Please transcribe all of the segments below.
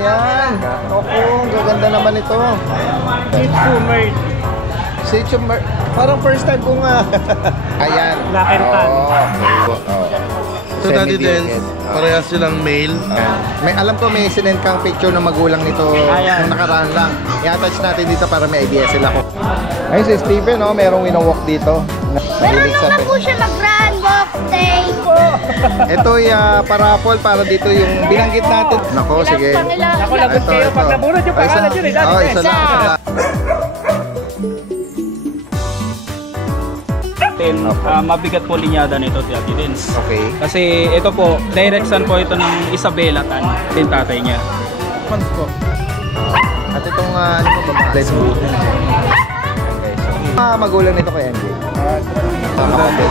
Ayan. Opo, gaganda naman ito. Shih Tzu Merl. Parang first time ko nga. Ayan. Black and tan. So Daddy Dance, parehas silang male. Alam ko may sinend kang picture ng magulang nito nung nakaraan lang. I-attach natin dito para may idea sila ko. Ayun si Steven, merong winawalk dito. Meron naman po siya mag-run walk day. Ito ay parapol para dito yung binanggit natin. Nako, sige. Ako lagot kayo pag nabunod yung pangalan yun eh. Isa lang. Mabigat po linyada nito, Daddy Dance. Okay. Kasi ito po, direct son po ito ng Isabela Tan, din tatay niya. Fans po. At itong ano po ba? Let's go. Magulang nito kay MJ. Kapatid.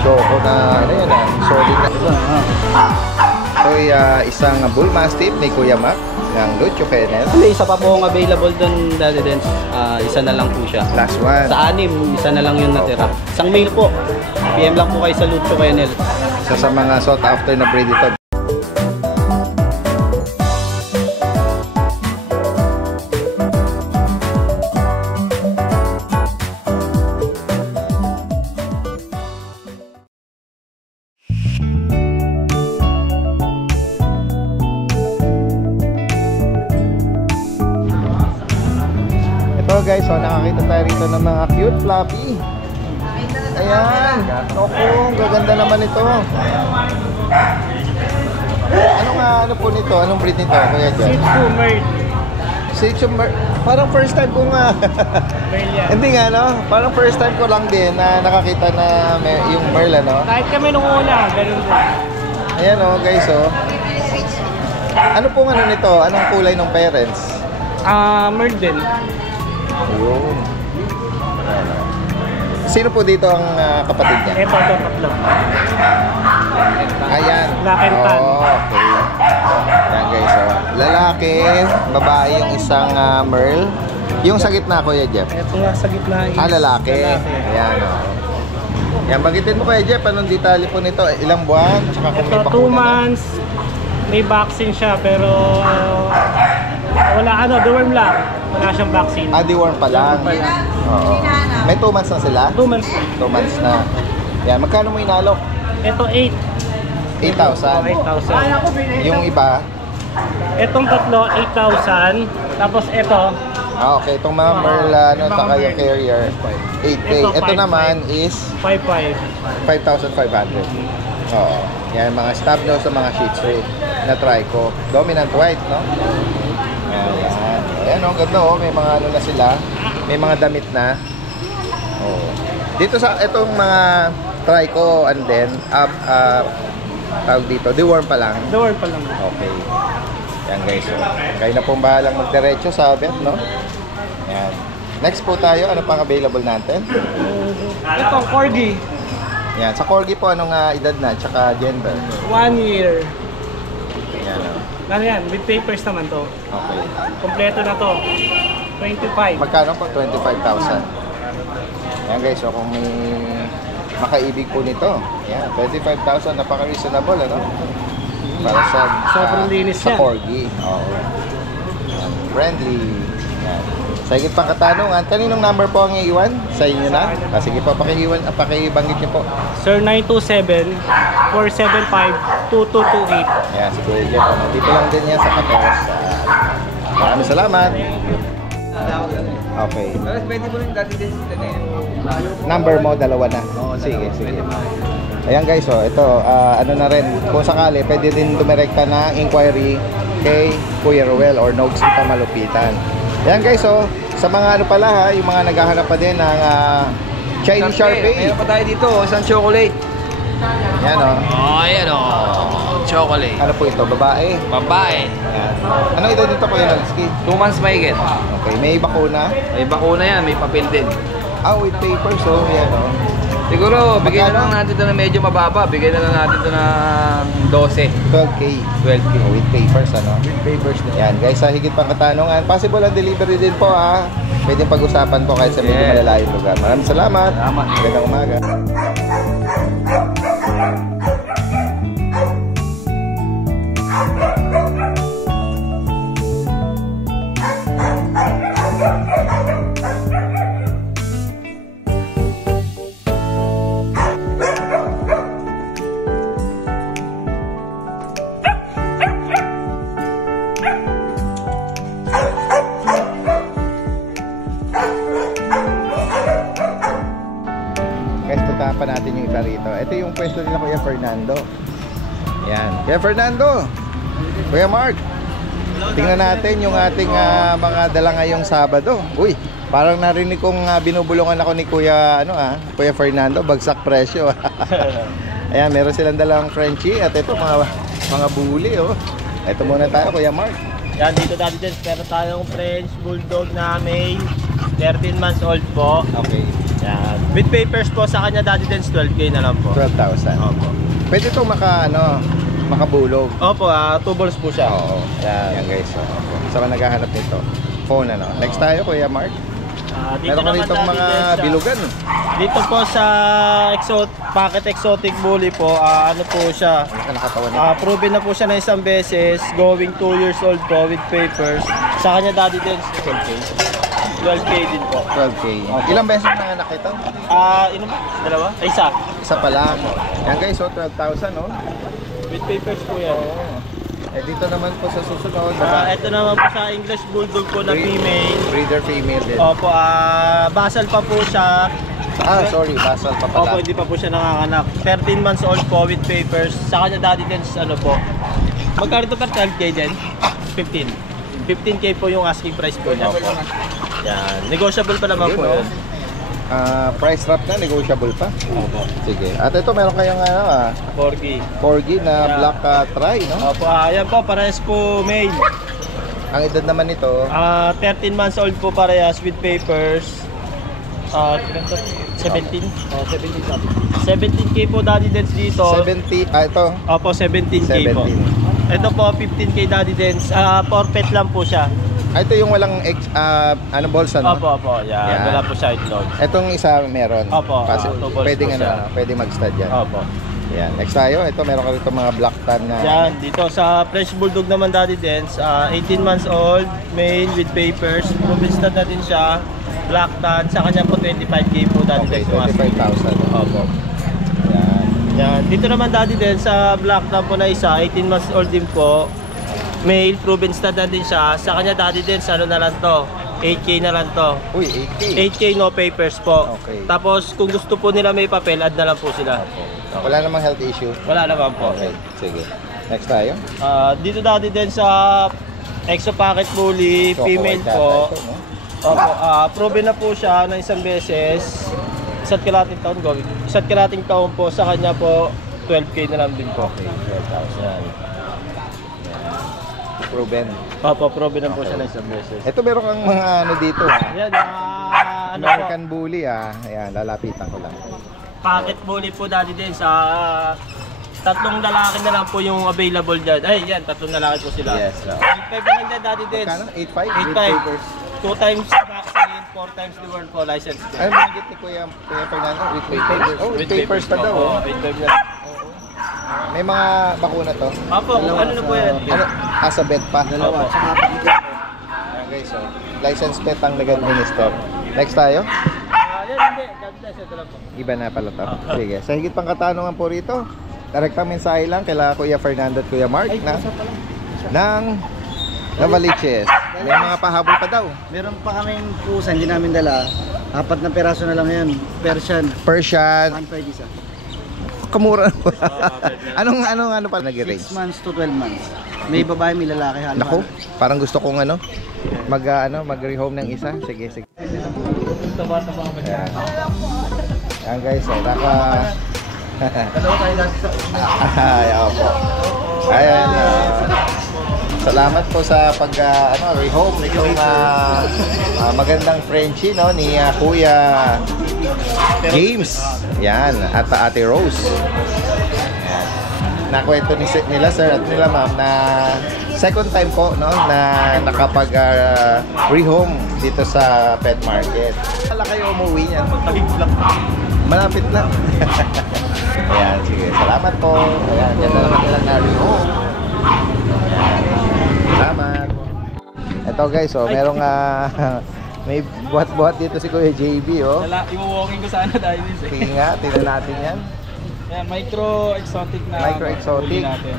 Choco na, ano yan solid na. Ito ay isang Bull Mastiff ni Kuya Mac ng Lucho Kennel. May isa pa po available doon, Daddy Dance. Isa na lang po siya. Last one. Sa 6, isa na lang yung natira. Isang male po. PM lang po kayo sa Lucho Kennel. Isa sa mga sought after na breed ito. Guys, so nakakita tayo rito ng mga cute fluffy. Ayan. Opo, gaganda naman ito. Ano po nito? Anong breed nito? Kuya John? Shih Tzu Merl. Shih Tzu Merl. Parang first time ko nga. Hindi nga, no? Parang first time ko lang din na nakakita na yung Merl, ano? Kahit kami nung una, ganun din. Ayan, guys, ano pong ano nito? Anong kulay ng parents? Merl din. Ayun. Sino po dito ang kapatid niya? Ito, tatlo. Ayan. Black and tan. Okay. Ayan guys, lalaki, babae yung isang Merl. Yung sa gitna, Kuya Jeff? Ito nga sa gitna is lalaki. Ayan, Yan, bagitin mo Kuya Jeff, anong detalye po nito? Ilang buwan? Tsaka kung may ito, bakuna 2 months. May vaccine siya, pero wala deworm lang. Wala siyang vaccine. Deworm pa lang. Oo. May 2 months na sila? 2 months. 2 months na. Yan, magkano mo inalok? Ito 8. 8,000. 8,000. Yung iba? Itong tatlo, 8,000. Tapos ito. Okay, itong mga Merl, taka yung carrier, 8K. Ito naman is 5,500. 5,500. Oo. Yan, mga stab nose sa mga Shih Tzu na trico. Dominant white, no? Ayan. Ayan, ganda, may mga ano na sila. May mga damit na. Dito sa itong mga trico and then tawag dito, deworm pa lang. Deworm pa lang. Okay. Yan guys. Kayo na pong bahalang magdiretso sa vet, no? Yan. Next po tayo, ano pang available natin? Ito, Corgi. Yan, sa Corgi po anong edad na tsaka gender? 1 year. Yan. Ano yan? With papers naman to. Okay. Kompleto na to. 25. Magkano po? 25,000. Yan guys, so kung may makaibig po nito, yan, 25,000, napaka-reasonable, ano? Para sa sobrang linis sa yan. Corgi. Oo. Yan, friendly. Yan. Sa higit pang katanungan, kaninong number po ang iiwan? Sa inyo na? Sige po, pakibanggit niyo po. Sir, 927-475-2228. Yan, si Kuya Jeff. Dito lang din yan sa Pateros. Maraming salamat. Okay. Pwede mo rin dati din sila Number mo, 2 na. Sige. Ayan guys, ito, ano na rin, kung sakali, pwede din dumirekta ng inquiry kay Kuya Ruel or Nogs Kita Malupitan. Ayan guys, sa mga ano pala yung mga naghahanap pa din ng Chinese Sharpei. Meron pa tayo dito, isang chocolate. Yan Ayan chocolate. Ano po ito, babae? Babae. Ayan. Ano ito dito Kuya Nogs? 2 months mahigit. Okay, may bakuna? May bakuna yan, may papel din. With papers, yan Siguro, bigyan na lang natin ito na medyo mababa. Bigyan na lang natin ito ng 12. 12K. 12K. With papers, With papers na. Yan guys, sa higit pang katanungan, possible ang delivery din po Pwedeng pag-usapan po kahit sa medyo malalayong lugar. Maraming salamat. Magandang umaga. pwesto nila Kuya Fernando. Yan. Kuya Fernando, Kuya Mark, tingnan natin yung ating mga dala ngayong Sabado. Uy, parang narinig kong binubulungan ako ni Kuya, Kuya Fernando, bagsak presyo. Ayan, meron silang dalang Frenchie at ito mga bully, oh. Ito muna tayo, Kuya Mark. Yan, dito dati din, meron tayong French Bulldog na may 13 months old po. Okay. Yan. With papers po sa kanya dati din, 12K na lang po. 12,000. Opo. Pwede itong makabulog. Opo, 2 balls po siya. Oo. Yan guys. Opo. Isa ka naghahanap nito. Phone Next tayo, Kuya Mark. Dito Meron ko naman ditong dati mga din sa- bilugan. Dito po sa Pocket Exotic Bully po, ano po siya, Ang nakatawan nito. proven na po siya na isang beses, going 2 years old po with papers. Sa kanya dati din, 12K. 12K din po. 12K. Ilang beses na anak ito? Inom? Dalawa? Ay, isa. Isa pa lang. Yan guys, 12,000, no? With papers po yan. Eh dito naman po sa susunod. Ito naman po sa English Bulldog po na female. Breeder female din. Opo, basal pa po siya. Sorry, basal pa pala. Opo, hindi pa po siya nanganganak. 13 months old po with papers. Sa kanya daddy din, po. Magkano ito per 12K din? 15. 15K po yung asking price po niya. Yan. Negotiable pa naman Yun, po no? yun. Price wrap na, negotiable pa. Opo. Sige. At ito meron kayong 4K. corgi na Yeah. black try, no? Opo, ayan po, parehas po male. Ang edad naman nito, 13 months old po parehas with papers. 17? 17K po daddy dens dito. 70, ito, Opo, 17K po. 17. Ito po, 15K daddy dens. Forfeit lang po siya. Ito yung walang balls, ano? Opo, yan. Yan. Wala po siya itlog. Itong isa meron. Opo, Kasi two balls pwedeng po siya. pwedeng mag-stud yan. Opo. Yan. Next tayo, ito meron ka rito mga black tan na Yan, dito sa French Bulldog naman daddy dens. 18 months old, male with papers. Proven stud na din siya. Black tan. Sa kanya po 25K po daddy okay, dens. yung asking. 25,000. Opo. Yan. Yan. Dito naman daddy din sa black tan po na isa, 18 months old din po. Male, proven stud na din siya. Sa kanya daddy din, ano na lang to, 8K na lang to. Uy, 8K. 8K no papers po. Okay. Tapos kung gusto po nila may papel, add na lang po sila. Wala namang health issue. Wala naman po. Okay, sige. Next tayo. Dito daddy din sa Exo Pocket Bully, Choco female white po. yata ito, no? Opo, proven na po siya ng isang beses. Isa't kalating taon going. Isa't kalating taon po sa kanya po 12K na lang din po. Okay, 12,000. Yan. Proven. Opo, proven na po siya ng isang beses. Ito meron kang mga dito. Yan, ano po, American Bully Ayan, lalapitan ko lang. Pocket Bully po daddy din sa tatlong lalaki na lang po yung available dyan. Ay, yan, tatlong lalaki po sila. Yes. 8.5 na lang dyan daddy din. Kano? 8.5? 8.5. 2 times vaccine, 4 times the world po license. Ano banggit ni Kuya Fernando? With papers. Oh, with papers pa daw. Oh. 8.5 na. May mga bakuna to. Opo, ano na po yan? Sa bet pa. Opo. Okay, so license bet ang nag-administer. Next tayo. Yan, hindi. Daddy din, ito lang po. Iba na pala to. Sige. Sa higit pang katanungan po rito, direktang mensahe lang kila Kuya Fernando at Kuya Mark ng Novaliches. May mga pahabol pa daw. Meron pa kaming pusa, hindi namin dala. 4 na peraso na lang yan. Persian. Persian. 1.5 isa. Kamura. ano pa 6 nag-range? months to 12 months. May babae, may lalaki. Halo. Naku, parang gusto kong mag-rehome ng isa. Sige. Ayan. Ayan guys, Dalawa tayo dati sa Ay, opo. Ayan. Salamat po sa rehome nitong magandang Frenchie ni Kuya James. Yan, at Ate Rose. Yan. Nakwento nila sir at nila ma'am na second time po na nakapag rehome dito sa pet market. Wala kayo umuwi niyan. Malapit lang. Ayan, sige. Salamat po. Ayan, yan na naman nila na rehome. Salamat. Ito guys, merong may buhat-buhat dito si Kuya JB, I-walking ko sana dahil din. Sige nga, tingnan natin yan. Yan, micro-exotic na Micro-exotic. huli natin.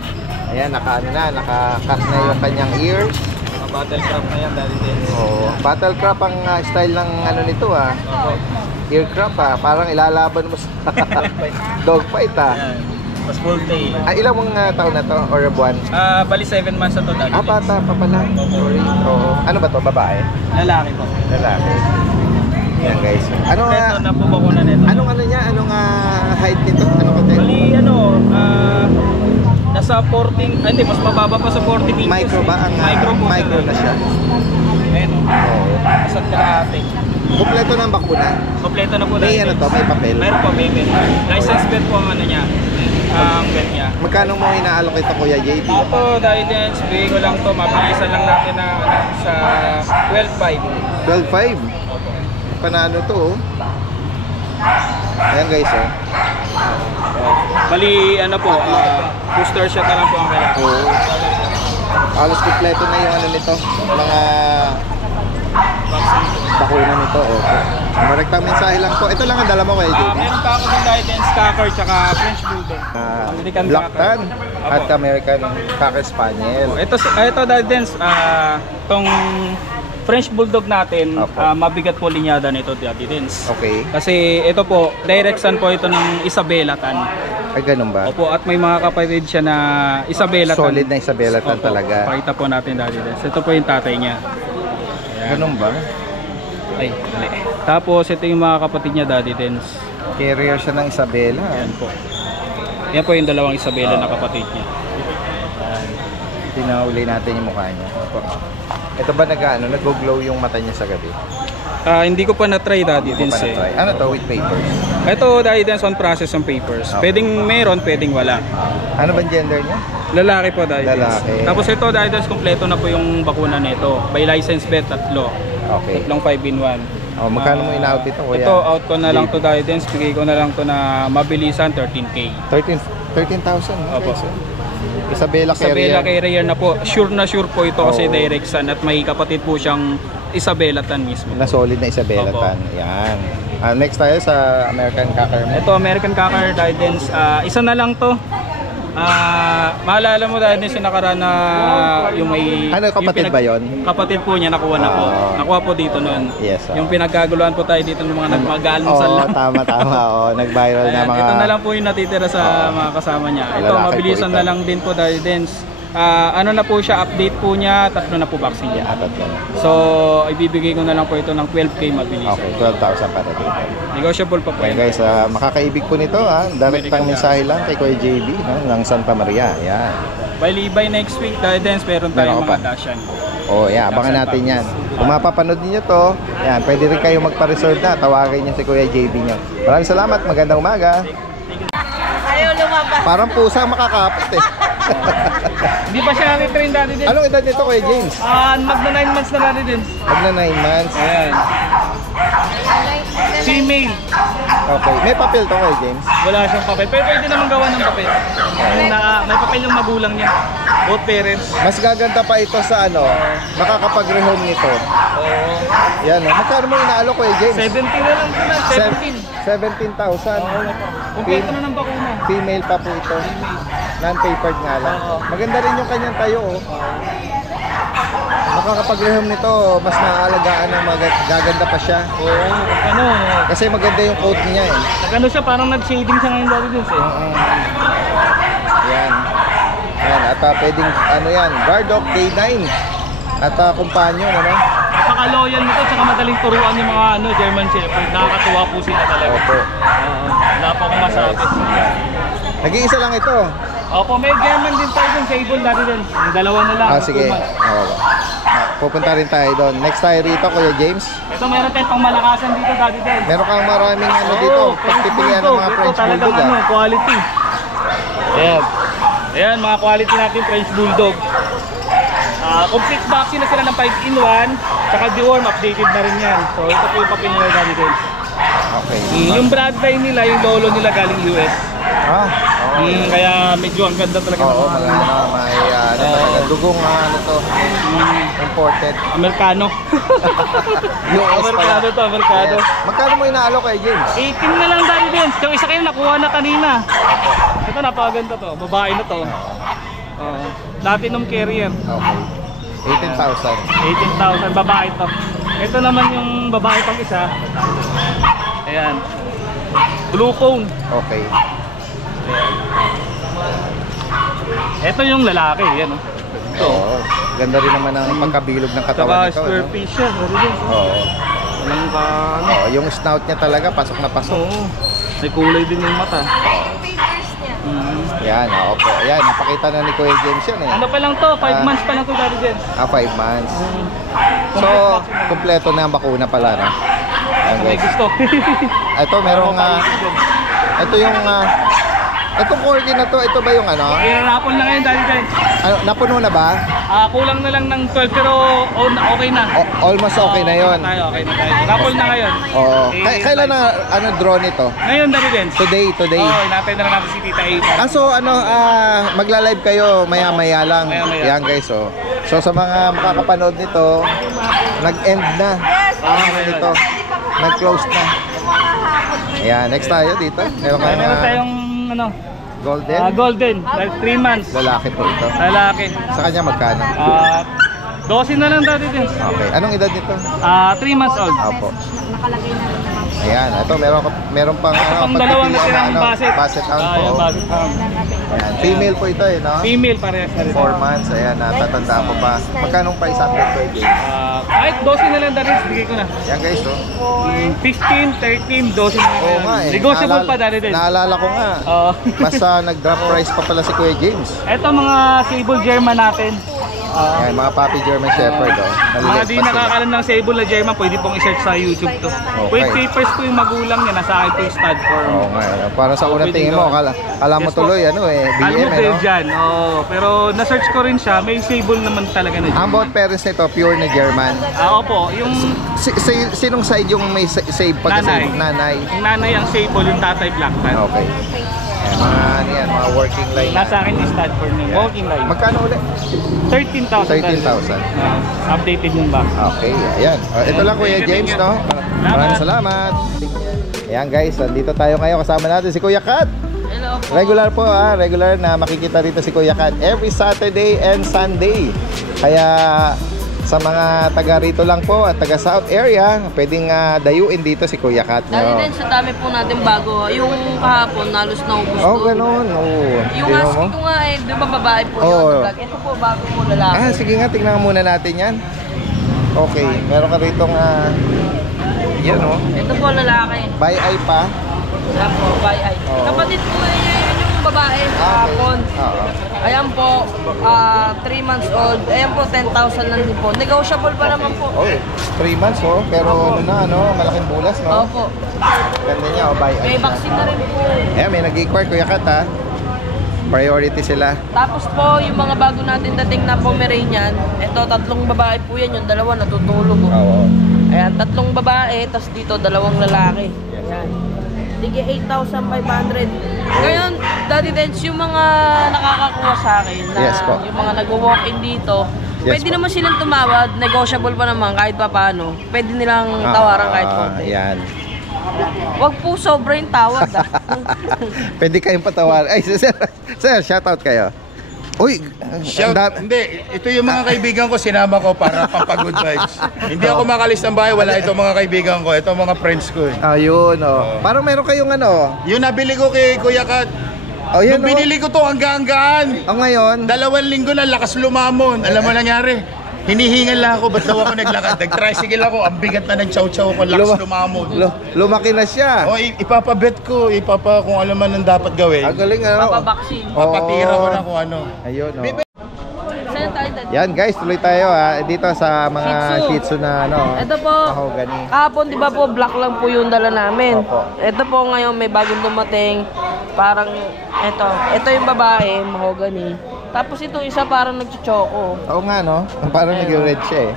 Ayan, naka-cut na yung kanyang ears. Mga battlecraft na yan, Daddy Dens. Oo. Battlecraft ang style ng ano nito Opo. Aircraft parang ilalaban mo sa dogfight Ayan. Tapos full tail. Ilang taon na to or buwan? Bali 7 months na to, Daddy Dens. Bata pa pala. Sorry. Oo. Ano ba to? Babae? Lalaki po. Lalaki. Yan guys. Ano Ito na po bakuna nito. anong ano niya? Anong height nito? Anong content? Bali nasa 14, hindi, mas mababa pa sa 40 meters. Micro ba? Micro na siya. Ayun o. Oo. Isa't kalahati. Kompleto ng bakuna. Kompleto na po May dahil. ano to? May papel? Meron po, may bet. License bet po ang ano niya. Ang bet niya. Magkano mo inaalok ito Kuya JB? Ito, Daddy Dens, bigay ko lang to. Mabilisan lang natin na sa 12.5. 12.5. Panalo to oh. Ayan guys oh. Bali, ano po, booster shot na lang po ang kailangan. Oo. Halos kompleto na yung ano nito. Mga bakuna nito oh. Direktang mensahe lang po. Ito lang ang dala mo Kuya JB. Meron pa ako din Daddy Dens, Cocker, tsaka French Bulldog. American Black Cocker. Tan at American Cocker Spaniel. Ito Daddy Dens, itong French Bulldog natin, Opo. mabigat po linyada nito Daddy Dens. Okay. Kasi ito po, direct son po ito ng Isabela Tan. Ay ganun ba? Opo, at may mga kapatid siya na Isabela Tan. Solid na Isabela Tan Opo, talaga. pakita po natin Daddy Dens. Ito po yung tatay niya. Ganun ba? Ay, mali. Tapos ito yung mga kapatid niya Daddy Dens. Carrier siya ng Isabela. Yan po. Yan po yung dalawang Isabela na kapatid niya. Tinauli natin yung mukha niya. Ito ba nag-glow yung mata niya sa gabi? Hindi ko pa na-try Daddy Hindi Dens pa na-try. Ano to with papers? Ito Daddy Dens on process on papers. Okay. Pwedeng meron, pwedeng wala. Ano ba gender niya? Lalaki po Daddy Dens. Lalaki. Tapos ito Daddy Dens, kompleto na po yung bakuna nito. By license bet, tatlo. Okay. Tatlong 5-in-1. Oh, magkano mo in-out ito kuya? Ito, out ko na lang to Daddy Dens. Bigay ko na lang to na mabilisan, 13K. 13,000. Opo. Isabela Isabela Carrier. Carrier na po. Sure na sure po ito kasi Oo. direct son at may kapatid po siyang Isabela Tan mismo. Na solid na Isabela Opo. Tan. Yan. Next tayo sa American Cocker. Ito, American Cocker Daddy Dens. Isa na lang to. Maalala mo Daddy Dens yung nakaraan na yung may... Ano, kapatid ba yun? Kapatid po niya, nakuha na po. Nakuha po dito noon. Yes. Yung pinagkaguluhan po tayo dito ng mga nagmag-almusal Oo, lang. tama. Oo, nag-viral na Ayan, mga... ito na lang po yung natitira sa mga kasama niya. Ito, Lalaki po mabilisan ito. na lang din po Daddy Dens. Ano na po siya, update po niya, 3 na po vaccine niya. Apat lang. So, ibibigay ko na lang po ito ng 12K mabilisan. Okay, 12,000 para dito. Negotiable pa po Okay yan. guys, makakaibig po nito direktang mensahe lang kay Kuya JB ng Santa Maria. Yan. By next week, Daddy Dens, meron Meron tayong ka mga pa? dashan. Oh, yeah, abangan natin yan. Kung mapapanood niyo to, yan, pwede rin kayo magpa-reserve na. Tawagin niyo si Kuya JB niyo. Maraming salamat, magandang umaga. Ayaw lumabas. Parang pusa makakapit eh. Hindi pa siya nag-train Daddy Dens. Anong edad nito Kuya James? Magna 9 months na Daddy Dens. Mag na 9 months. Ayan. Female. Okay. May papel to Kuya James? Wala siyang papel. Pero pwede naman gawa ng papel. May papel yung magulang niya. Both parents. Mas gaganda pa ito sa makakapag-rehome nito. Yan magkano mo inaalo Kuya James? 17 na lang po na. 17. 17,000. Kompleto na ng bakuna. Female pa po ito. Non-papered nga lang. Maganda rin yung kanyang tayo Makakapag-rehome nito, mas maaalagaan ng gaganda pa siya. Oo. Kasi maganda yung coat niya eh. Nagano siya, parang nag-shading siya ngayon Daddy Dens eh. Yan. Yan. At pwedeng yan, guard dog K9. At companion, Napaka-loyal nito, tsaka madaling turuan yung mga German Shepherd. Nakakatuwa po sila talaga. Opo. Wala pa akong masabi. Nag-iisa lang ito. Opo, may German din tayo dun sa Able Daddy Dens. Yung dalawa na lang. Sige. 2 months. Pupunta rin tayo doon. Next tayo rito, Kuya James. Ito meron tayong pangmalakasan dito Daddy Dens. Meron kang maraming dito. Pagpipilian ng mga French talagang Bulldog. quality. Ayan. Ayan, mga quality natin French Bulldog. Complete vaccine na sila ng 5-in-1. Tsaka deworm, updated na rin yan. So ito po yung papel nila Daddy Dens. Okay. Yung bloodline nila, yung lolo nila galing US. Kaya medyo ang ganda talaga. Oo, may talaga dugong imported. Amerikano. US Amerikano to, Amerikano. Yes. Magkano mo inaalo kay James? 18 na lang Daddy Dens. Yung isa kayo nakuha na kanina. Ito napakaganda to. Babae na to. Platinum carrier. Okay. 18,000. 18,000, babae to. Ito naman yung babae pang isa. Ayan. Blue phone. Okay. Ito yung lalaki, yan oh. Ito. Oo. Ganda rin naman ang pagkabilog ng Saka katawan nito. square Ano? face siya. Oo. Walang ka... Oo, yung snout niya talaga pasok na pasok. Oo. May kulay din yung mata. Yan, oo po. Yan, napakita na ni Kuya James yan eh. Ano pa lang to? 5 months pa lang to dati dyan. 5 months. So, kumpleto na ang bakuna pala, no? Ayan, May guys. gusto. Ito, merong, ito yung, itong corgi na to, ito ba yung ano? Irarapon na ngayon dati dyan. Ano, napuno na ba? Kulang na lang ng 12 pero okay na. Almost okay na yon. Okay na tayo. Rapol na ngayon. Oo. Eh, Kailan na, ano, draw nito? Ngayon dati dyan. Today. Oo, inatay na lang natin si Tita A. So ano, magla-live kayo maya-maya lang. Maya-maya. Yan guys, oh. So sa mga makakapanood nito, nag-end na. Ito, nag-close na. Ayan, next tayo dito. Meron Meron tayong ano, golden. golden, 3 months. Lalaki po ito. Lalaki. Sa kanya magkano? 12 na lang dati din. Okay. Anong edad nito? 3 months old. Opo. Ayan, ito meron pang Pang dalawang pagpipilian natirang basset. Basset hound po. Yung basset hound. Ayan, female po ito eh, no? Female parehas na rin. 4 months, ayan, natatandaan ko pa. Magkano price update ko eh? Kahit 12 na lang dati, bigay ko na. Yan guys, oh. 15, 13, 12 na lang. Oo nga eh. Negotiable pa dati din. Naalala ko nga. Oo. Basta nag-drop price pa pala si Kuya James. Ito mga sable German natin. Yan, mga puppy German Shepherd, oh. Mga Malilit di pa sila. nakakalan ng sable na German, pwede pong i-search sa YouTube to. Okay. With papers po yung magulang niya, nasa akin po yung stud form. Oo nga, para sa unang Pwede tingin mo, gawin. kala mo Yes po. tuloy, ano eh, Alam BM mo eh, no? dyan, pero na-search ko rin siya, may sable naman talaga na Ang German. both parents nito, pure na German. Opo, yung Sinong side yung may save pagka Nanay. Nanay. nanay ang sable, yung tatay black tan. Okay. Ayan, mga, ano yan, mga working line. Nasa akin yung stud form niya, walking line. Magkano ulit? 13,000. 13,000. Updated yung box. Okay, ayan. Ito lang Kuya James, no? Maraming salamat. Ayan guys, nandito tayo ngayon. Kasama natin si Kuya Kat. Hello po. Regular po regular na makikita rito si Kuya Kat every Saturday and Sunday. Kaya sa mga taga rito lang po at taga South area, pwedeng dayuin dito si Kuya Kat Dahil nyo. din sa dami po natin bago. Yung kahapon, nalos na ubus Oh, to. ganun. Oh, Yung tingnan husky mo. ko nga di ba babae po Oo. yung vlog. Ito po bago po lalaki. Sige nga, tingnan muna natin yan. Okay, meron ka rito yan oh. Ito po lalaki. By eye pa. Yan po, by eye. Oo. Kapatid po yun yung babae kahapon. Oo. Ayan po, 3 months old. Ayan po, 10,000 lang din po. Negotiable pa naman po. Oh, 3 months oh, pero malaking bulas no. Opo. Ganda niya oh, by eye. May vaccine na rin po. Ayan, may nag-inquire Kuya Kat ha. Priority sila. Tapos po, yung mga bago natin dating na Pomeranian, ito, 3 babae po yan, yung 2 natutulog. Oh. Oo. Ayan, 3 babae, tapos dito 2 lalaki. Ayan. Tige 8,500. Ngayon, Daddy Dance, yung mga nakakakuha sa akin na Yes po. yung mga nag-walk-in dito, Yes pwede po. naman silang tumawad, negotiable pa naman kahit pa paano. Pwede nilang tawaran kahit konti. Yan. Wag po sobra yung tawad Pwede kayong patawaran. Ay, sir, shoutout kayo. Uy, Hindi, ito yung mga kaibigan ko, sinama ko para pampag-good vibes. Hindi ako makalis ng bahay, wala itong mga kaibigan ko, ito mga friends ko eh. Ayun, oh. Parang meron kayong ano. Yung nabili ko kay Kuya Kat, Oh, yun, nung binili ko to hanggang-hanggaan. Oh, ngayon. 2 linggo na lakas lumamon. Alam mo nangyari? Hinihingal lang ako, ba't daw ako naglakad? Nag-tricycle ako, ang bigat na ng chow-chow ko, lakas lumamon. Lumaki na siya. O, ipapabet ko, kung alam man ang dapat gawin. Ang galing, ano? Papabaksin. Papatira ko na kung ano. Ayun, oh. Saan tayo, Daddy? Yan guys, tuloy tayo dito sa mga Shih Shih Tzu na ano. Ito po, Mahogany. kahapon di ba po black lang po yung dala namin. Opo. Ito po ngayon may bagong dumating. Parang ito yung babae, mahogany. Tapos itong isa parang nagchochoco. Oo nga no, parang nag-red siya eh.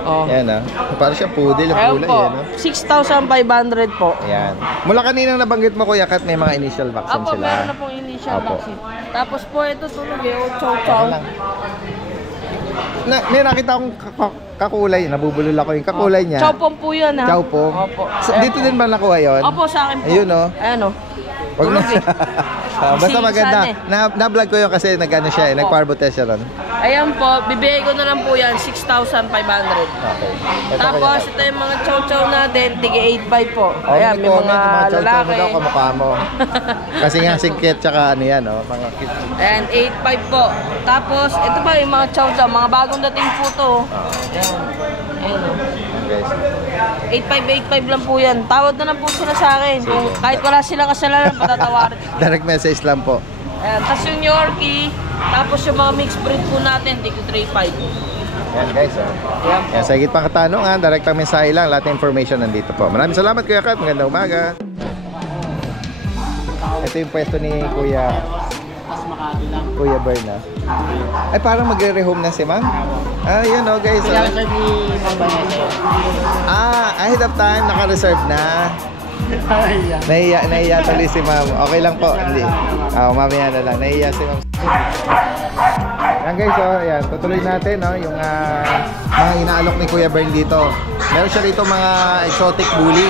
Oh. Yan parang siya poodle ang Ayun kulay po, no. 6,500 po. Yan. Mula kanina nabanggit mo Kuya Kat, may mga initial vaccine Apo, sila. meron na pong initial Apo. vaccine. Tapos po ito tulog eh, chow chow. Ano lang. May nakita akong kakulay, nabubulol ako yung kakulay niya. Chow pong po yan ha. Chow po. Opo. Dito din ba nakuha yun? Opo, sa akin po. Ayun oh. Ayan oh. Wag na. Basta Kasi maganda. saan eh. Na-vlog ko yun kasi nag-ano siya eh. Nag-parbo test siya ron. Ayan po, bibigay ko na lang po yan, 6,500. Okay. Ito Tapos, ito yung mga chow-chow natin, tiga 8,500 po. Ayan, may mga chow-chow mo lalaki. daw kamukha mo. Kasi nga singkit tsaka ano yan, oh. Mga cute. Ayan, 8,500 po. Tapos, ito pa yung mga chow-chow, mga bagong dating po to. Ayan. Ayan o. Guys. 8,500 lang po yan. Tawad na lang po sila sa akin. Kung kahit wala silang kasalanan, patatawarin. Direct message lang po. Ayan, tapos yung Yorkie, tapos yung mga mixed breed po natin, tiga 3,500. Yan guys, oh. Yan, sa higit pang katanungan, direct ang mensahe lang, lahat ng information nandito po. Maraming salamat Kuya Kat, magandang umaga. Ito yung pwesto ni Kuya Berna. Ay, parang magre-rehome na si ma'am. Ah, yun oh guys. Oh. Ahead of time, naka-reserve na. Nahiya tuloy si ma'am. Okay lang po, hindi. Mamaya na lang. Nahiya si ma'am. Yan guys, oh, yan. Tutuloy natin, no, yung mga inaalok ni Kuya Bern dito. Meron siya rito mga exotic bully.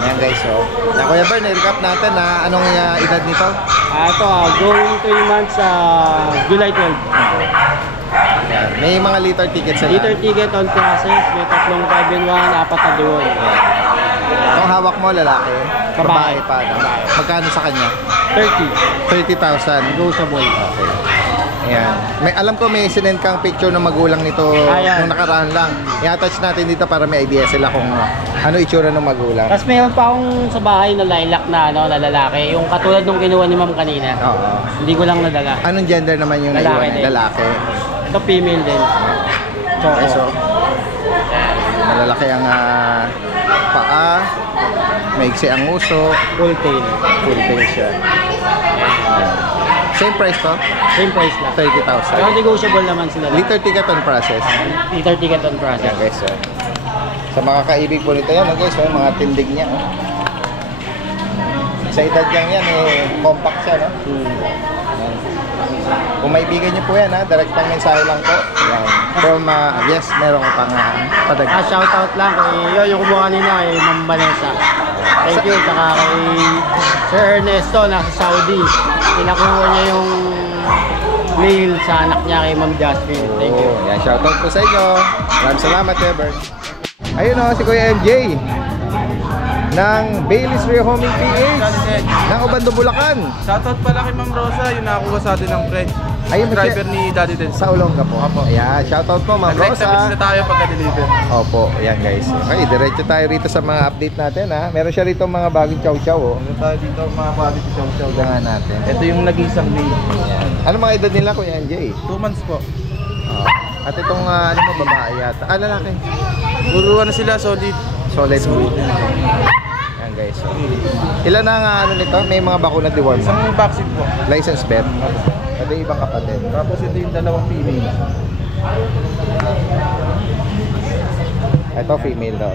Yan guys, oh. Yan, Kuya Bern, i-recap natin na anong edad nito. Ito, going 3 months sa July 12. Yan. May mga liter tickets sila. Liter ticket on classes, may tatlong 5-in-1, 4 na dual. Itong hawak mo, lalaki. Babae. Pa. No? Magkano sa kanya? 30. 30,000. Negotiable. Okay. Ayan. Alam ko may sinend kang picture ng magulang nito Ayan. nung nakaraan lang. I-attach natin dito para may idea sila kung ano itsura ng magulang. Tapos mayroon pa akong sa bahay na lilac na, na lalaki. Yung katulad nung kinuha ni ma'am kanina. Oo. Hindi ko lang nadala. Anong gender naman yung Lalaki naiwan? din. Lalaki. Ito female din. Okay, so malalaki ang paa, maiksi ang uso, Full tail. full tail siya. Same price to? Same price lang. 30,000. Pero negotiable naman sila. Liter ticket on process. Liter ticket on process. Yan guys, oh. Sa mga kaibig po nito yan, oh, guys, oh, mga tindig niya. Oh. Sa edad niyang yan, compact siya, no? Yan. Kung maibigan niyo po yan, ha, direct pang mensahe lang po. Yan. From, yes, meron ko pang padag. Shoutout lang kay yung kumuha kanina kay Ma'am Vanessa. Thank you. Saka kay Sir Ernesto nasa Saudi. Pinakuha niya yung mail sa anak niya kay Ma'am Jasmine. Thank you. Yan, shoutout po sa inyo. Maraming salamat, Ever. Ayun o, si Kuya MJ ng Bailey's Rehoming PH ng Obando, Bulacan. Shoutout pala kay Ma'am Rosa, yung nakakuha sa atin ng friend. Ayun, Driver ni Daddy Dens. Sa Olongga po. Opo. Ayan, shoutout po Ma'am Nag-text Rosa. na tayo pagka-deliver. Opo, ayan guys. Okay, diretso tayo rito sa mga update natin, ha. Meron siya rito mga bagong chow-chow, oh. Ano tayo dito mga quality chow-chow. Tignan natin. Ito yung nag-isang male. Ayan. Ano mga edad nila, Kuya MJ? 2 months po. At itong ano mo, babae yata. Lalaki. Puro ano sila, solid. Solid food. Ayan guys. So. Ilan ang ano nito? May mga bakuna deworm. Isang vaccine po. License pet. Ito yung ibang kapatid. Tapos ito yung dalawang female. Ito female daw.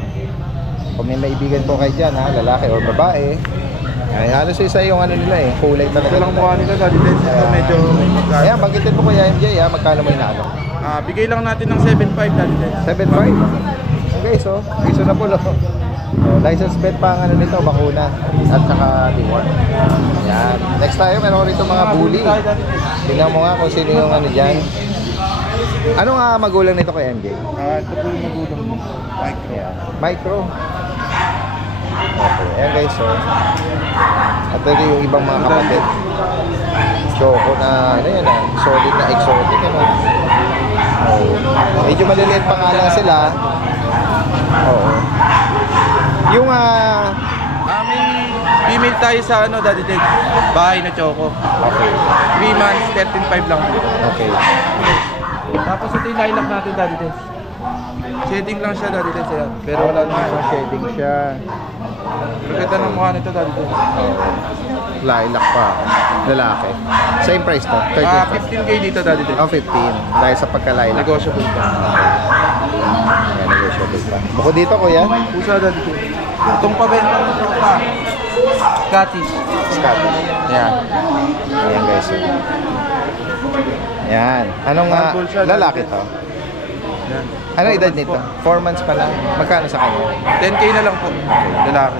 Kung may maibigan po kayo dyan, ha, lalaki or babae. Ay, halos isa yung ano nila eh. Kulay talaga. Ito lang mukha nila, Daddy Dens. Ito medyo magkano. Ayan, banggitin mo Kuya MJ, ha. Magkano mo inaano? Bigay lang natin ng 7.5, Daddy Dens. 7.5. Okay, so, piso na po, no? License pet pa ang ano nito, bakuna. At saka deworm. Ayan. Next tayo, meron rito mga bully. Tingnan mo nga kung sino yung ano dyan. Ano nga magulang nito kay MJ? Ito po yung magulang mo. Micro. Ayan. Micro. Okay, ayan guys, so. At ito yung ibang mga kapatid. Choco na, ano yan ah, solid na exotic, ano. Oh. Medyo maliliit pa nga lang sila. Oo. Yung May female tayo sa ano, Daddy Dens. Bahay na choco. okay. 3 months, 13.5 lang po. Okay. Tapos ito yung lilac natin, Daddy Dens. Shading lang siya, Daddy Dens. Ayan. Pero wala Wala naman. shading siya. Pagkita ng mukha nito, Daddy Dens. Lilac pa. Lalaki. Same price to. 30. 15K dito, Daddy Dens. Oh, 15. Dahil sa pagka-lilac. Negotiable pa. Ayan, negotiable pa. Bukod dito, kuya. Pusa, Daddy Dens. Itong pabenta ng tropa. Scottish. Scottish. Ayan. Ayan guys. Ayan. Anong Marble siya, lalaki Daddy to? Yan. Anong edad 4 months nito? po. 4 months pa lang. Magkano sa kanya? 10K na lang po. Lalaki.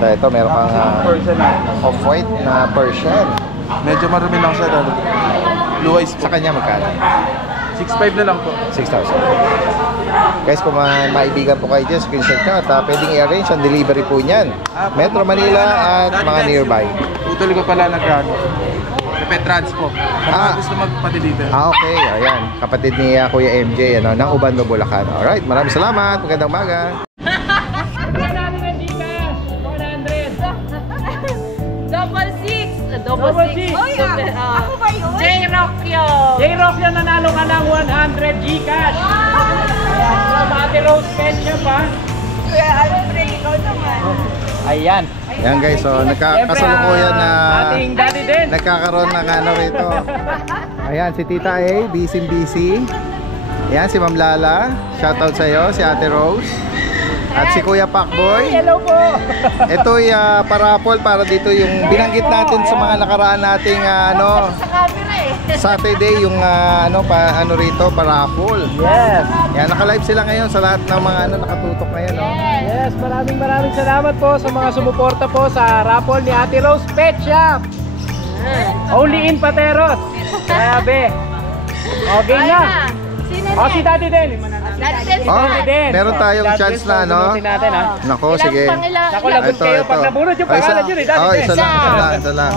Ito, meron kang Persian na. off-white na Persian. Medyo marumi lang siya, Daddy. Blue eyes Sa po. kanya magkano? 6.5 na lang po. 6,000. Guys, kung maibigan po kayo dyan, screenshot nyo at pwedeng i-arrange ang delivery po niyan. Metro Manila at mga nearby. Utol ko pala nag-ano. Petrans po. Kung gusto magpa-deliver. Okay. Ayan. Kapatid ni Kuya MJ, ano, ng Ubando, Bulacan. Alright. Maraming salamat. Magandang umaga. Double six. Oh, yeah. Ako ba yun? J-Rock yun. J-Rock yun, nanalo ka ng 100 Gcash. From Ate Rose Ketchup, ha? Kuya Alfred, ikaw naman. Ayan. Ayan guys, so nagkakasalukuyan na ating daddy din. nagkakaroon ng ano rito. Ayan, si Tita A, busy. Ayan, si Ma'am Lala. Shoutout sa iyo, si Ate Rose. At si Kuya Pacboy. Hello po. Ito'y parapol para dito yung binanggit natin sa mga nakaraan nating ano Sa camera eh. Saturday yung ano rito parapol. Yes. Yan, naka-live sila ngayon sa lahat ng mga nakatutok ngayon, no. Yes, maraming salamat po sa mga sumuporta po sa raffle ni Ate Rose Pet Shop. Only in Pateros. Grabe. Okay na. O, si Daddy din. Oh, meron tayong chance na ano. Natin, ha? Nako, sige. Naku, lagot kayo pag nabunod yung pangalan nyo, Daddy Oh, din. isa lang.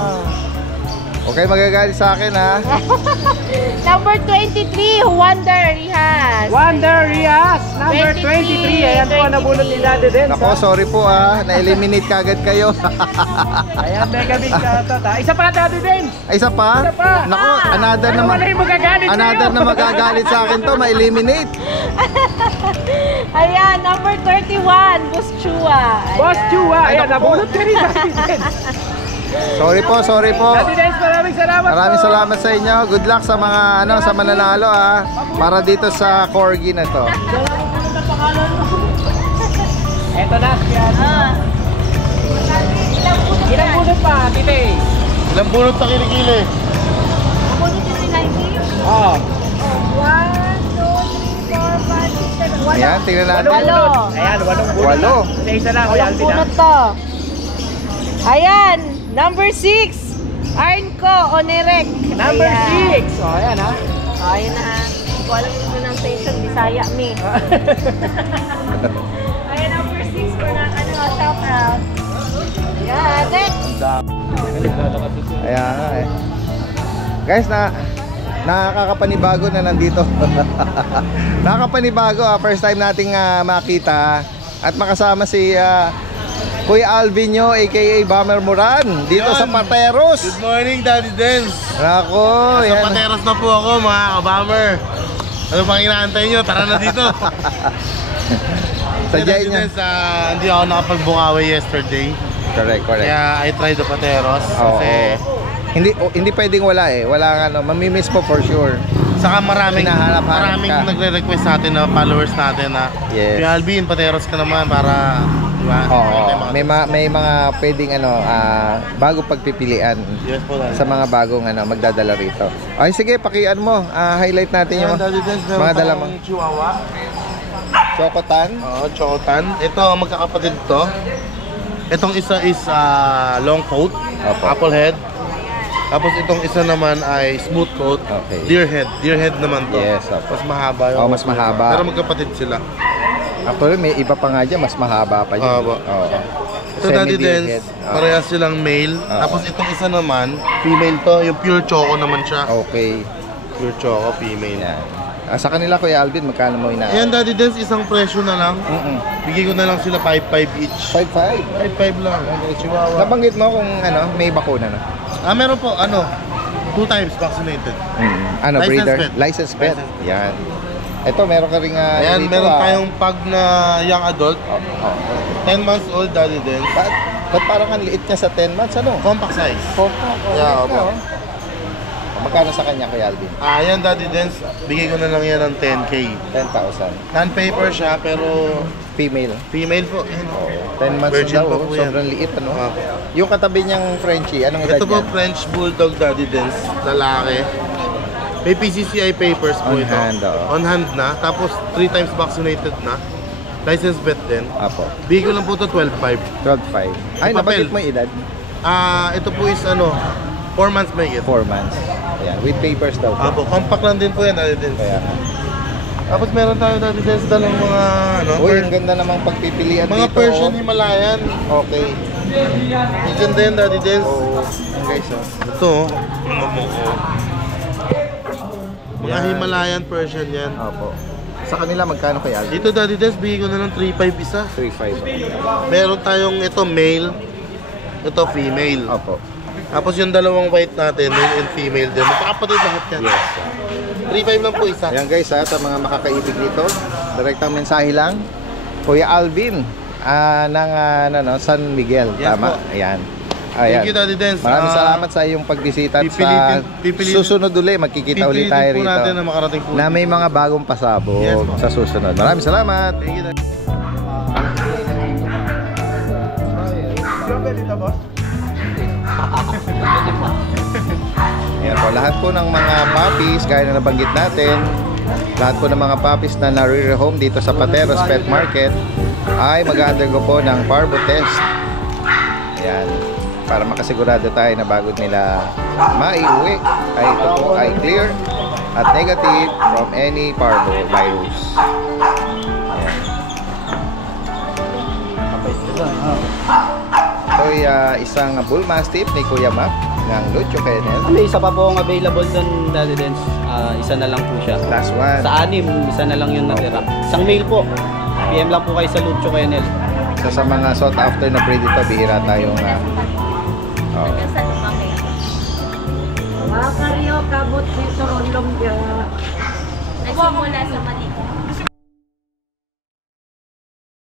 Okay, magagalit sa akin, ha. Number 23, Wonder Rihas. Wonder Rias, number 23. Ayan po, nabunod ni Daddy din. Nako, sorry po, na-eliminate kagad kayo. Ayan, mega big shoutout, ha? Isa pa, Daddy din. Ay, isa pa? Isa pa. Nako, another Ano naman. wala yung magagalit Another sa'yo? na magagalit sa akin to, ma-eliminate. Ayan, number 31, Boss Chua. Boss Chua, ayan, naku po. nabunod ka rin, Daddy din. Sorry po. Daddy din, maraming salamat po. Maraming salamat sa inyo. Good luck sa mga sa mananalo, para dito sa corgi na to. Eto na, ilang bunot pa, Tite? Ilang bunot sa kilikili? Oo. 1, 2, 3, 4, 5, 6, 7. Ayan, tingnan natin. Ayan, 8 bunot. Walo. Isa lang, Kuya Alvin, ha? Bunot to. Ayan, number 6. Arnco Onerek. Number 6. O, ayan, ha? Ayan na ha. Hindi ko alam yung pronunciation. Bisaya me. Ayan, number 6 for na, shout out. Ayan, next. Ayan, guys, nakakapanibago na nandito. Nakakapanibago, first time nating makita at makasama si Kuya Alvin nyo, aka Bomber Moran, dito sa Pateros. Good morning, Daddy Dance. Nako, Sa yan. Pateros na po ako, mga kabammer. Ano pang inaantay nyo? Tara na dito. Sadyain niya. Hindi ako nakapagbukawi yesterday. Correct. Kaya I tried the Pateros. Oo. Kasi Hindi pwedeng wala Wala nga, mamimiss po for sure. saka maraming Hinahanap-hanap ka. nagre-request sa atin na followers natin na Yes. Kuya Alvin, Pateros ka naman para diba? Oo, may mga pwedeng bago pagpipilian Yes po, Daddy. sa mga bagong magdadala rito. Ay sige, pakian mo. Highlight natin yung Ayan, Daddy Dance, meron mga dala mo. tayong Chihuahua. Chocotan. Oo, Chocotan. Ito, magkakapatid to. Itong isa is long coat, Opo. apple head. Tapos itong isa naman ay smooth coat, Okay. deer head. Deer head naman to. Yes, opo. Mas mahaba yung. Oh, mas mahaba. Pero magkapatid sila. Actually, may iba pa nga dyan, mas mahaba pa yun. Opo. Oo. Ito, Daddy Semi-deer Dance, head. Oo. parehas silang male. Oo. Tapos itong isa naman, female to. Yung pure choco naman siya. Okay. Pure choco, female. Yan. Sa kanila, Kuya Alvin, magkano mo ina? Ayan, Daddy Dance, isang presyo na lang. Bigay ko na lang sila 5-5 each. 5-5. 5-5 lang. Okay, Chihuahua. Nabanggit mo kung may bakuna na. Meron po, 2 times vaccinated. License Breeder? pet. License pet. License pet. Yan. Ito, meron ka rin Ayan, dito, meron tayong pag na young adult. Oh. 10 months old, Daddy Dance. Ba't parang ang liit niya sa 10 months? Ano? Compact size. Yeah, opo. Magkano sa kanya, Kuya Alvin? Ayan, Daddy Dance, bigay ko na lang yan ng 10K. 10,000. Non-paper siya, pero Female. female po. Ayan. 10 months Virgin daw. pa po yan. Sobrang liit, ano? Ah. Yung katabi niyang Frenchie, anong edad Ito po, niya? French Bulldog, Daddy Dance, lalaki. May PCCI papers po On ito. hand, oo. On hand na. Tapos 3 times vaccinated na. License vet din. Apo. Bigay ko lang po to 12.5. 12.5. Ay, Sa papel. nabanggit mo yung edad? Ito po is 4 months may get. 4 months. Ayan, with papers daw po. Apo, compact lang din po yan, Daddy Dens. Kaya nga. Tapos meron tayo, Daddy Dens, dalang mga Uy, ang ganda namang pagpipilian mga dito. Persian oh. Himalayan. Okay. Diyan din, Daddy Dens. So, guys, Ito, mga Yan. Himalayan Persian yan. Opo. Sa kanila, magkano kay Alvin? Dito, Daddy Dens, bigay ko na ng 3.5 isa. 3.5. Meron tayong ito male, ito female. Opo. Tapos yung dalawang white natin, male and female din. Magkakapatid lahat yan. Yes. 3.5 lang po isa. Ayan guys, sa mga makakaibig dito, direktang mensahe lang. Kuya Alvin ng San Miguel. Yes Tama? po. Ayan. Ayan. Thank you, Daddy Dens. Maraming salamat sa iyong pagbisita at sa susunod ulit. Magkikita ulit tayo po rito. natin na makarating po. Na may mga bagong pasabog Yes po. sa susunod. Maraming salamat. Thank you, Daddy. Ayan po, lahat po ng mga puppies, gaya na nabanggit natin, lahat po ng mga puppies na nare-rehome dito sa Pateros Pet Market ay mag-undergo po ng parvo test. Ayan, para makasigurado tayo na bago nila maiuwi ay ito po ay clear at negative from any parvo virus. Ayan. Ito ay isang bull mastiff ni Kuya Mac ng Lucho Kennel. May isa pa po ang available doon, Daddy Dens. Isa na lang po siya. Last one. Sa 6, isa na lang yung natira. Isang male po. PM lang po kayo sa Lucho Kennel. So sa mga sought after na breed ito, bihira tayong Mga karyo, kabot, sito, lumbya. Nagsimula sa maliit.